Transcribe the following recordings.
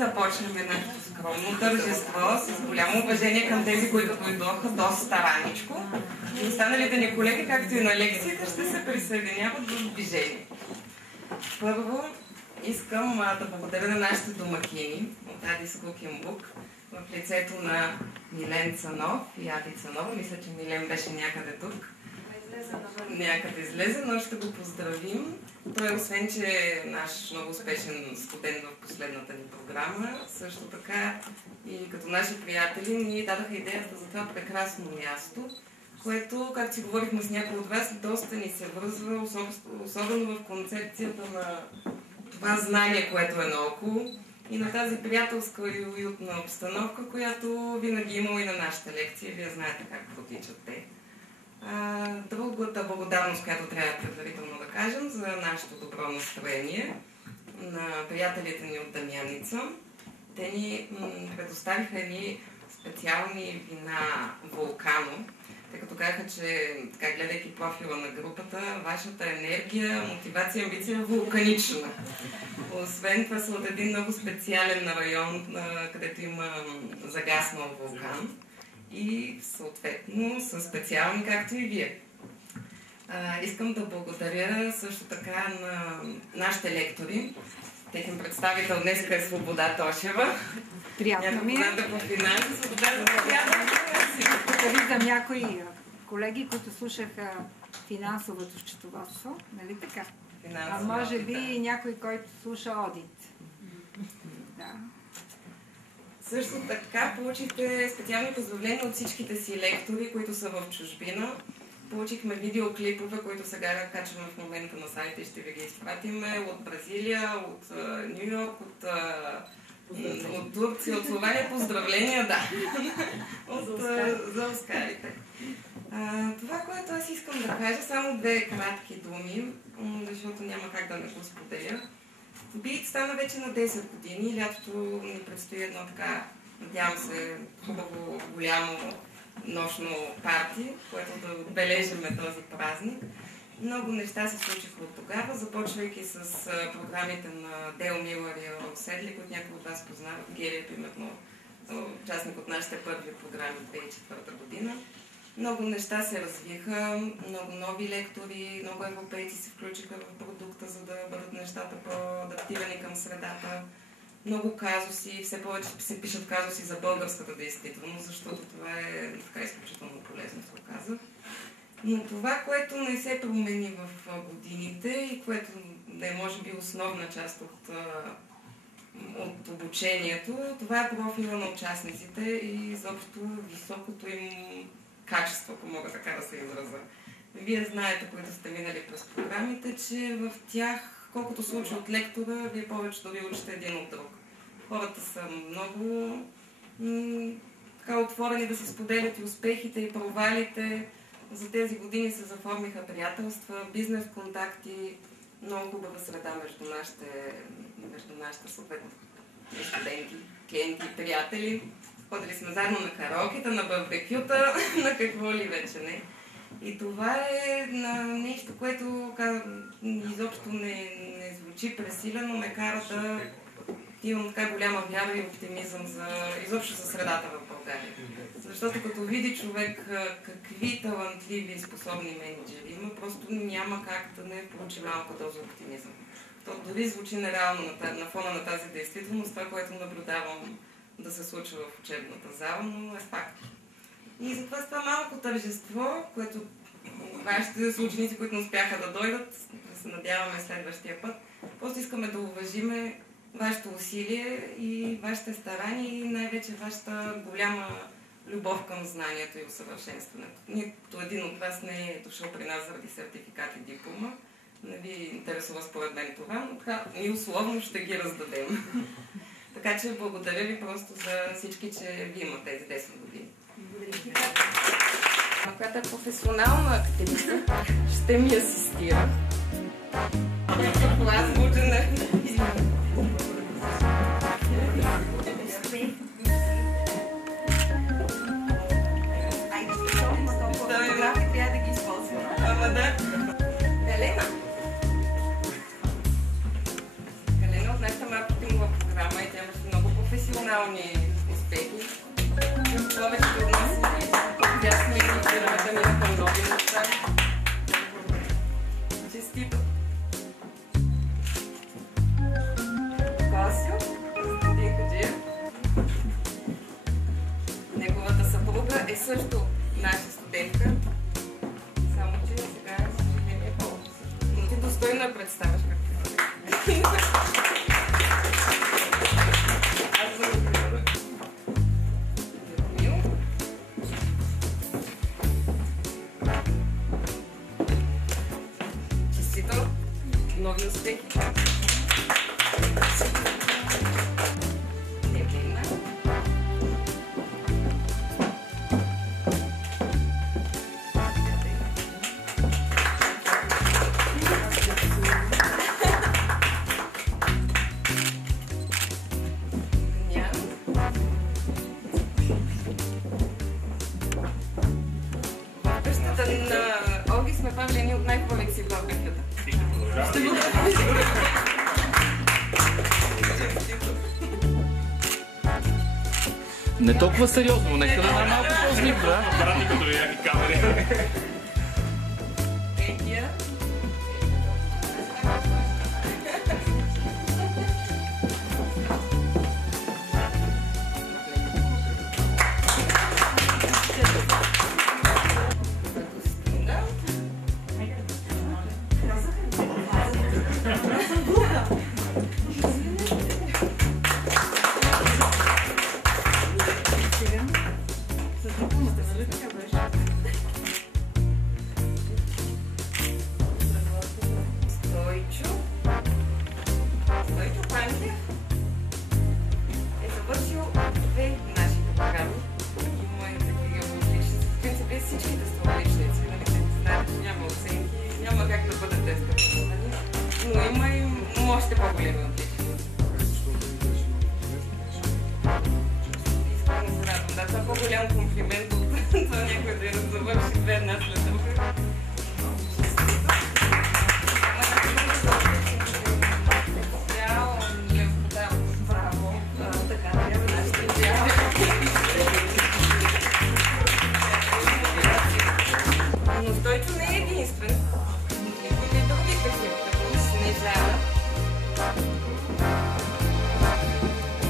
започнем нашето скромно тържество с голямо уважение към тези, които дойдоха доста раничко. И останалите ни колеги, както и на лекциите, ще се присъединяват в движение. Първо, искам да благодаря на нашите домакини от Адис Cooking Book в лицето на Милен Цанов и Ади Цанова. Мисля, че Милен беше някъде тук. Някъде излезе, но ще го поздравим. Той, освен че е наш много успешен студент в последната ни програма, също така и като наши приятели ни дадаха идеята за това прекрасно място, което, както си говорихме с някои от вас, доста ни се връзва, особено в концепцията на това знание, което е наоколо и на тази приятелска и уютна обстановка, която винаги има и на нашата лекция. Вие знаете как протичат те. Другата благодарност, която трябва предварително да кажем за нашето добро настроение на приятелите ни от Дамяница. Те ни предоставиха едни специални вина Вулкано, тъй като казаха, че така, гледайки профила на групата, вашата енергия, мотивация и амбиция е вулканична. Освен това са от един много специален район, където има загаснал вулкан. И съответно са специални, както и вие. Искам да благодаря също така на нашите лектори. Техен представител днес е Свобода Тошева. Приятно ми е. По финанси, Свобода Тук виждам някои колеги, които слушаха финансовото счетоводство. Нали така? А може би и някой, който слуша одит. Да. Също така получихте специални позволения от всичките си лектори, които са в чужбина. Получихме видеоклипове, които сега качваме в момента на сайта и ще ви ги изпратиме от Бразилия, от Ню Йорк, от Турция, от Словения. Поздравления, да. За Оскарите. Това, което аз искам да кажа, само две кратки думи, защото няма как да не го споделя. Бит стана вече на 10 години. Лятото ни предстои едно така, надявам се, хубаво, голямо нощно парти, което да отбележиме този празник. Много неща се случиха от тогава, започвайки с програмите на Дел Милър и Рол Седли, които някои от вас познават. Гери е примерно участник от нашите първи програми 2004 година. Много неща се развиха, много нови лектори, много европейци се включиха в продукта, за да бъдат нещата по-адаптирани към средата. Много казуси, все повече се пишат казуси за българската действителност, защото това е така изключително полезно, се казах. Но това, което не се промени в годините и което да е може би основна част от обучението, това е профила на участниците и изобщо високото им качество, ако мога така да се изразя. Вие знаете, които сте минали през програмите, че в тях, колкото се учи от лектора, вие повечето ви учите един от друг. Хората са много така отворени да се споделят и успехите, и провалите. За тези години се заформиха приятелства, бизнес контакти, много хубава среда между нашите съответно студенти, клиенти и приятели. Ходили сме заедно на караокета, на барбекюта, на какво ли вече не. И това е нещо, което изобщо не звучи пресилено, ме кара да имам така голяма вяра и оптимизъм изобщо за средата в България. Защото като види човек какви талантливи и способни менеджери има, просто няма как да не получи малко доза оптимизъм. То дори звучи нереално на фона на тази действителност, това, което наблюдавам да се случва в учебната зала, но е факт. И затова с това малко тържество, което вашите съученици, които не успяха да дойдат, да се надяваме следващия път, просто искаме да уважиме вашето усилие и вашите старания и най-вече вашата голяма любов към знанието и усъвършенстването. Нито един от вас не е дошъл при нас заради сертификат и диплома. Не ви интересува според мен това, но така и условно ще ги раздадем. Така че благодаря ви просто за всички, че ви има тези 10 години. Благодаря. Която е професионална активиста, ще ми асистира. Това е звучене. Трябва да ги използвам. Ама да. Елена. Елена от нашата маркетингова програма и тя имаше много Неговата съпруга е също наша студентка, само че сега е по-също. Но ти достойно я представяш какво. Честито, нови успехи. На Олги сме правили едни от най-хубавите си барбекюта. Не толкова сериозно, нека да малко по-злив, да? Брати като някакви камери. Но има и още по-големи отличия. Искрено се радвам. Да, това е по-голям комплимент от това някой да я завърши 2 дни след това. Но Стойчо не е единствен. Има и други такива, като Снежана.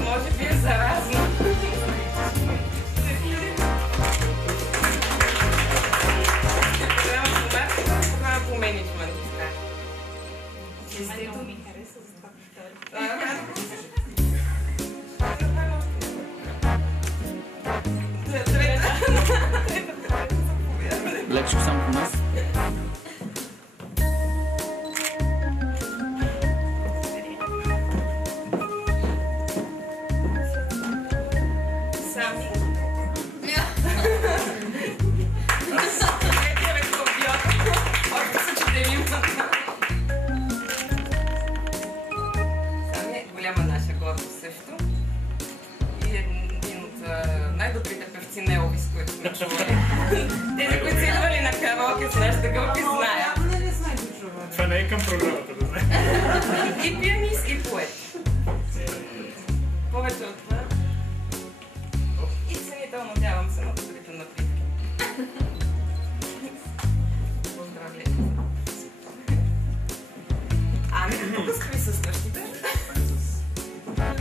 Може би е заразно. Програма по менеджмент. Много ми хареса за това повтори. Лекшо само по нас. Сами. Голяма наша гордост също. И един от най-добрите певци на Елвис, които сме чували. Тези, които са идвали на караоке с нашите групи, знаят. Това не е към програмата, да знаеш. И пианист, и поет. Повече от това. И ценител, надявам се на добрите напитки. Поздравления. Ами, тук с присъстващите.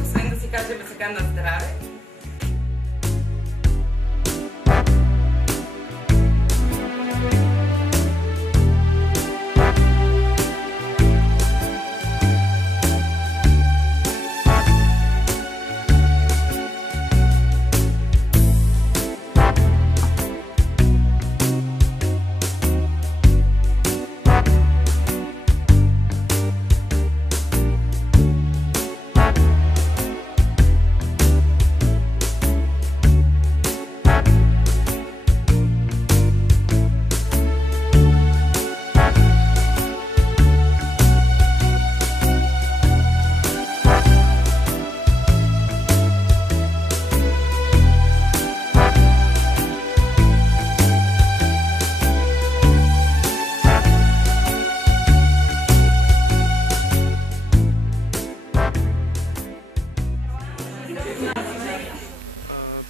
Освен да си кажем сега на здраве.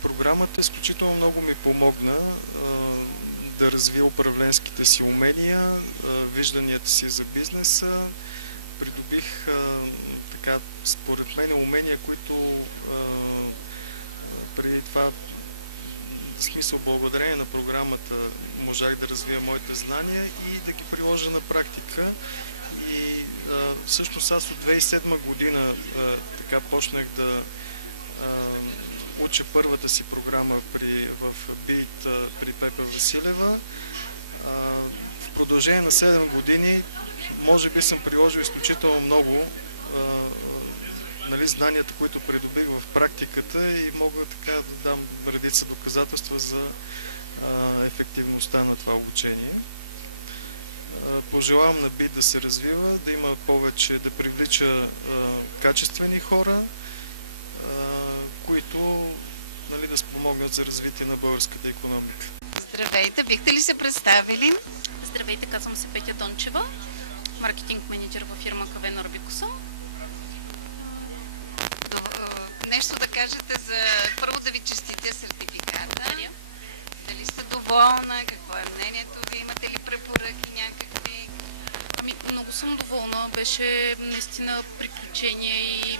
Програмата изключително много ми помогна да развия управленските си умения, вижданията си за бизнеса. Придобих така, според мен, умения, които преди това смисъл, благодарение на програмата можах да развия моите знания и да ги приложа на практика. И всъщност аз от 2007 година така почнах да уча първата си програма в БИТ при Пепа Василева. В продължение на 7 години може би съм приложил изключително много знанията, които придобих в практиката и мога така да дам редица доказателства за ефективността на това обучение. Пожелавам на БИТ да се развива, да има повече, да привлича качествени хора, които да спомогнат за развитие на българската икономика. Здравейте, бихте ли се представили? Здравейте, казвам се Петя Дончева, маркетинг менеджер във фирма КВ Норбикуса. Нещо да кажете за първо да ви честитя сертификата. Дали сте доволна? Какво е мнението ви? Имате ли препоръки някакви? Много съм доволна. Беше наистина приключение и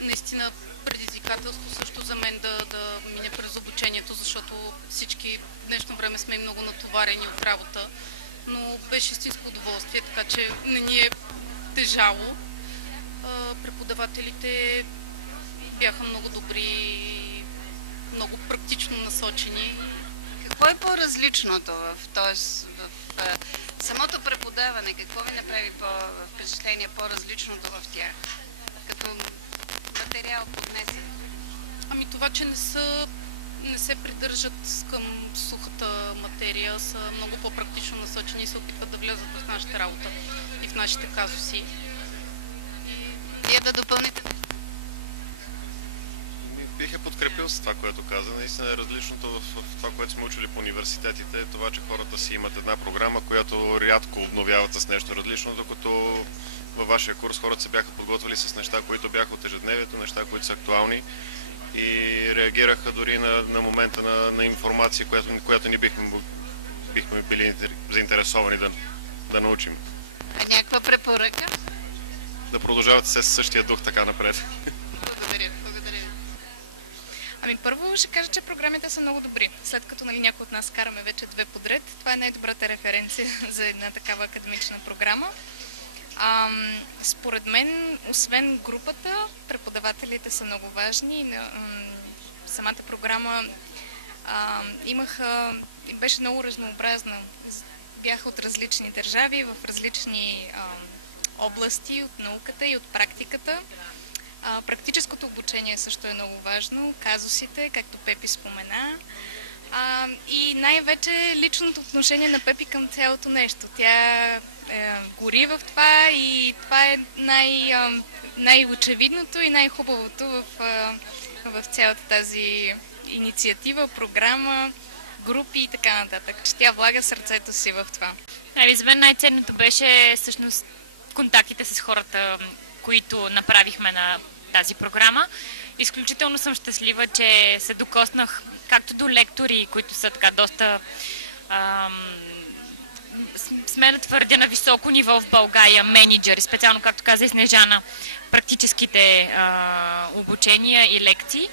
наистина предизвикателство също за мен да мине през обучението, защото всички в днешно време сме много натоварени от работа. Но беше истинско удоволствие, така че не ни е тежало. Преподавателите бяха много добри, много практично насочени. Какво е по-различното в самото преподаване? Какво ви направи впечатление по-различното в тях? Като материал поднесен? Това, че не се придържат към сухата материя, са много по-практично насочени и се опитват да влязат в нашата работа и в нашите казуси. Вие да допълните? Бих е подкрепил с това, което каза. Наистина е различното в това, което сме учили по университетите, е това, че хората си имат една програма, която рядко обновяват с нещо различно, докато във вашия курс хората се бяха подготвили с неща, които бяха от ежедневието, неща, които са актуални и реагираха дори на момента на информация, която ни бихме били заинтересовани да научим. А някаква препоръка? Да продължавате със същия дух така напред. Благодаря. Първо ще кажа, че програмите са много добри. След като някои от нас караме вече 2 подред, това е най-добрата референция за една такава академична програма. Според мен, освен групата, преподавателите са много важни. Самата програма беше много разнообразна. Бяха от различни държави, в различни области от науката и от практиката. Практическото обучение също е много важно, казусите, както Пепи спомена. И най-вече личното отношение на Пепи към цялото нещо. Тя гори в това и това е най-очевидното и най-хубавото в цялата тази инициатива, програма, групи и така нататък, че тя влага сърцето си в това. За мен най-ценното беше всъщност контактите с хората, които направихме на тази програма. Изключително съм щастлива, че се докоснах както до лектори, които са така доста сме да твърдя на високо ниво в България, менеджери, специално, както каза и Снежана, практическите обучения и лекции,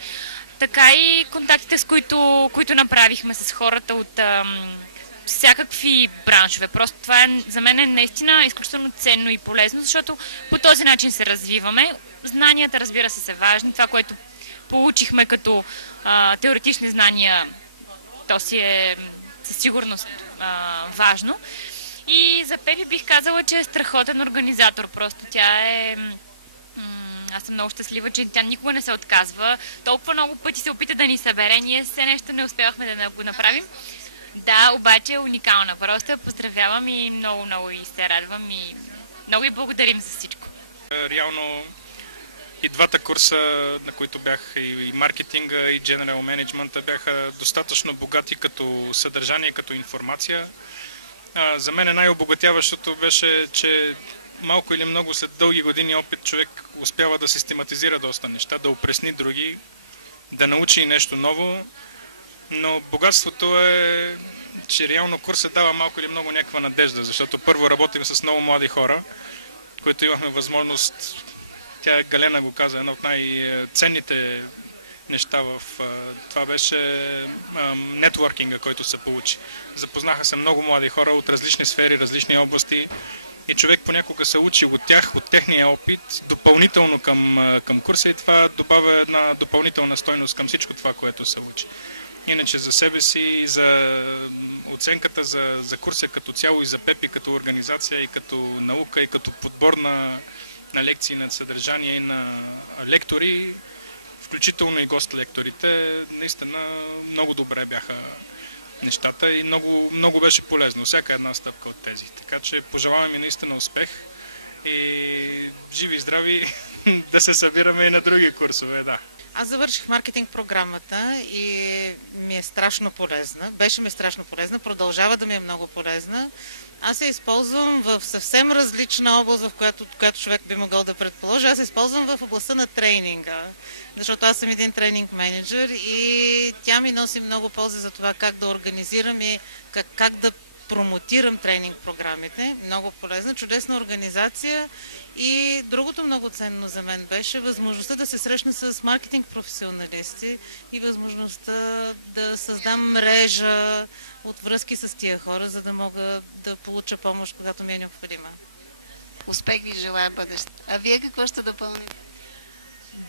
така и контактите, с които направихме с хората от всякакви браншове. Просто това за мен е наистина изключително ценно и полезно, защото по този начин се развиваме. Знанията, разбира се, са важни. Това, което получихме като теоретични знания, то си е със сигурност важно. И за Пепи бих казала, че е страхотен организатор. Просто тя е... Аз съм много щастлива, че тя никога не се отказва. Толкова много пъти се опита да ни събере. Ние все нещо не успявахме да го направим. Да, обаче е уникална. Просто я поздравявам и много и се радвам и много и благодарим за всичко. Реално и двата курса, на които бях и маркетинга, и General Management, бяха достатъчно богати като съдържание, като информация. За мен най-обогатяващото беше, че малко или много след дълги години опит човек успява да систематизира доста неща, да опресни други, да научи нещо ново. Но богатството е, че реално курсът дава малко или много някаква надежда, защото първо работим с много млади хора, които имахме възможност, Галена го каза, една от най-ценните неща това беше нетворкинга, който се получи. Запознаха се много млади хора от различни сфери, различни области и човек понякога се учи от тях, от техния опит, допълнително към курса и това добавя една допълнителна стойност към всичко това, което се учи. Иначе за себе си и за оценката за курса като цяло и за ПЕПИ като организация и като наука и като подбор на лекции, на съдържание и на лектори, включително и гост-лекторите, наистина много добре бяха нещата и много, много беше полезно, всяка една стъпка от тези. Така че пожелаваме наистина успех и живи и здрави да се събираме и на други курсове, да. Аз завърших маркетинг програмата и ми е страшно полезна. Беше ми страшно полезна, продължава да ми е много полезна. Аз се използвам в съвсем различна област, в която човек би могъл да предположи. Аз се използвам в областта на тренинга, защото аз съм един тренинг менеджер и тя ми носи много полза за това как да организирам и как да промотирам тренинг програмите. Много полезна, чудесна организация. И другото много ценно за мен беше възможността да се срещна с маркетинг професионалисти и възможността да създам мрежа от връзки с тия хора, за да мога да получа помощ, когато ми е необходима. Успех ви желая бъдеще. А вие какво ще допълните?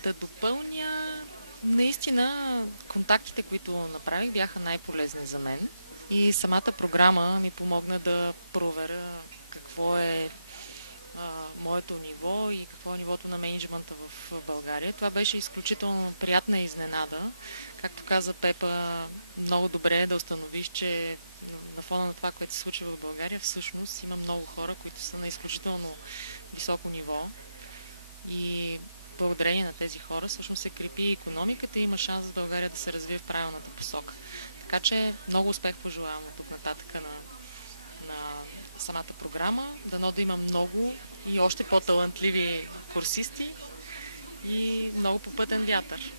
Да допълня, наистина контактите, които направих, бяха най-полезни за мен. И самата програма ми помогна да проверя какво е моето ниво и какво е нивото на мениджмънта в България. Това беше изключително приятна изненада. Както каза Пепа, много добре е да установиш, че на фона на това, което се случва в България, всъщност има много хора, които са на изключително високо ниво и благодарение на тези хора всъщност се крепи икономиката и има шанс в България да се развие в правилната посока. Така че много успех пожелавам от тук нататък на самата програма. Дано да има много и още по-талантливи курсисти и много попътен вятър.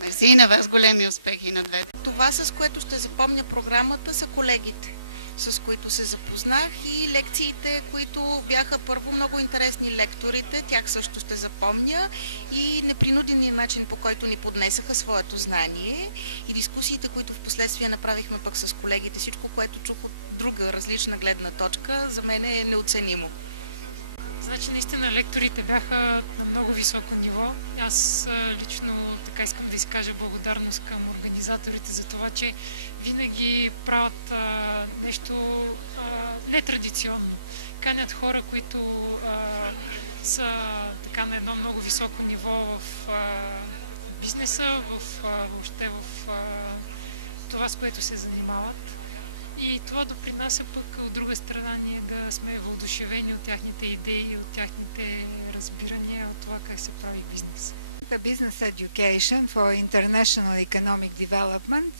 Мерси и на вас, големи успехи на двете. Това, с което ще запомня програмата, са колегите, с които се запознах и лекциите, които бяха първо много интересни лекторите, тях също ще запомня и непринуденият начин, по който ни поднесаха своето знание и дискусиите, които в последствие направихме пък с колегите, всичко, което чух от друга различна гледна точка, за мен е неоценимо. Значи наистина лекторите бяха на много високо ниво. Аз лично така искам да изкажа благодарност към организаторите за това, че винаги правят нещо нетрадиционно. Канят хора, които са така на едно много високо ниво в бизнеса, въобще в това, с което се занимават. И това допринася пък от друга страна ние да сме въодушевени от тяхните идеи, от тяхните разбирания, от това как се прави бизнес. Business Education for International Economic Development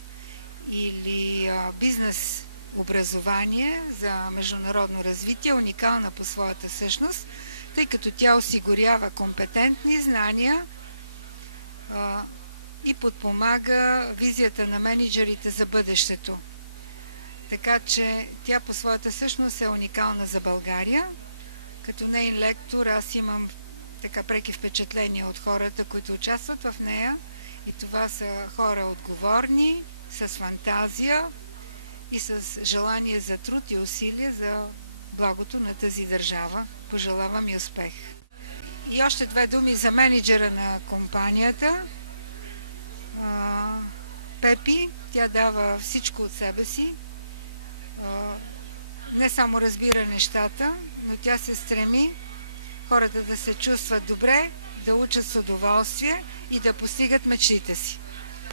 или бизнес образование за международно развитие, уникална по своята същност, тъй като тя осигурява компетентни знания и подпомага визията на мениджърите за бъдещето. Така че тя по своята същност е уникална за България. Като нейн лектор аз имам така преки впечатления от хората, които участват в нея. И това са хора отговорни, с фантазия и с желание за труд и усилие за благото на тази държава. Пожелавам и успех. И още две думи за менеджера на компанията. Пепи, тя дава всичко от себе си. Не само разбира нещата, но тя се стреми хората да се чувстват добре, да учат с удоволствие и да постигат мечтите си.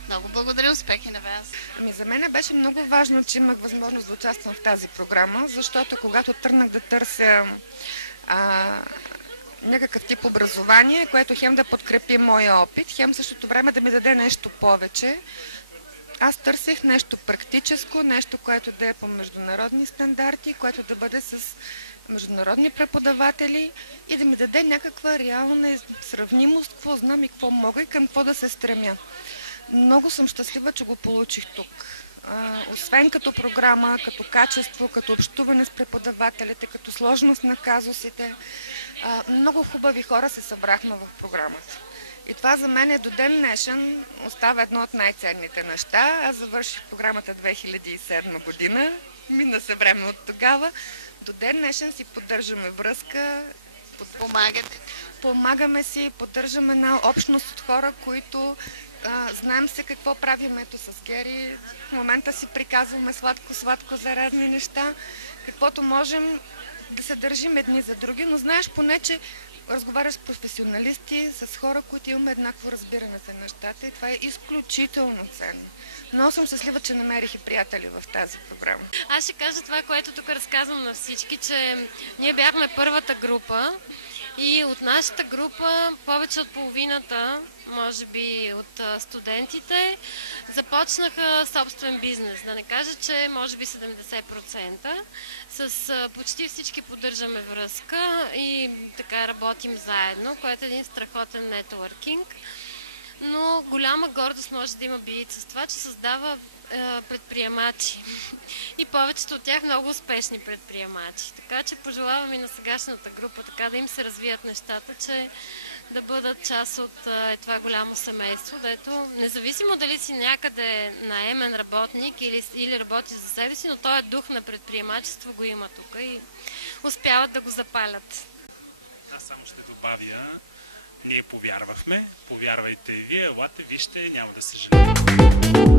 Много благодаря, успехи на вас. За мен беше много важно, че имах възможност да участвам в тази програма, защото когато тръгнах да търся някакъв тип образование, което хем да подкрепи моя опит, хем същото време да ми даде нещо повече, аз търсих нещо практическо, нещо, което да е по международни стандарти, което да бъде с международни преподаватели и да ми даде някаква реална сравнимост, какво знам и какво мога и към какво да се стремя. Много съм щастлива, че го получих тук. Освен като програма, като качество, като общуване с преподавателите, като сложност на казусите, много хубави хора се събрахме в програмата. И това за мен до ден днешен остава едно от най-ценните неща. Аз завърших програмата 2007 година, мина се време от тогава. До ден днешен си поддържаме връзка. Помагаме си, поддържаме една общност от хора, които знаем се какво правим. Ето с Гери в момента си приказваме сладко-сладко за разни неща. Каквото можем да се държим едни за други, но знаеш поне, че разговаряш с професионалисти, с хора, които имаме еднакво разбиране за нещата и това е изключително ценно. Много съм щастлива, че намерих и приятели в тази програма. Аз ще кажа това, което тук разказвам на всички, че ние бяхме първата група и от нашата група повече от половината, може би от студентите, започнаха собствен бизнес. Да не кажа, че може би 70%. С почти всички поддържаме връзка и така работим заедно, което е един страхотен нетворкинг. Но голяма гордост може да има БИИЦ с това, че създава предприемачи. И повечето от тях много успешни предприемачи. Така че пожелавам и на сегашната група така да им се развият нещата, че да бъдат част от това голямо семейство, дето независимо дали си някъде наемен работник или работи за себе си, но този дух на предприемачество го има тук и успяват да го запалят. Аз само ще добавя, ние повярвахме, повярвайте и вие, елате, вижте, няма да се жалеете.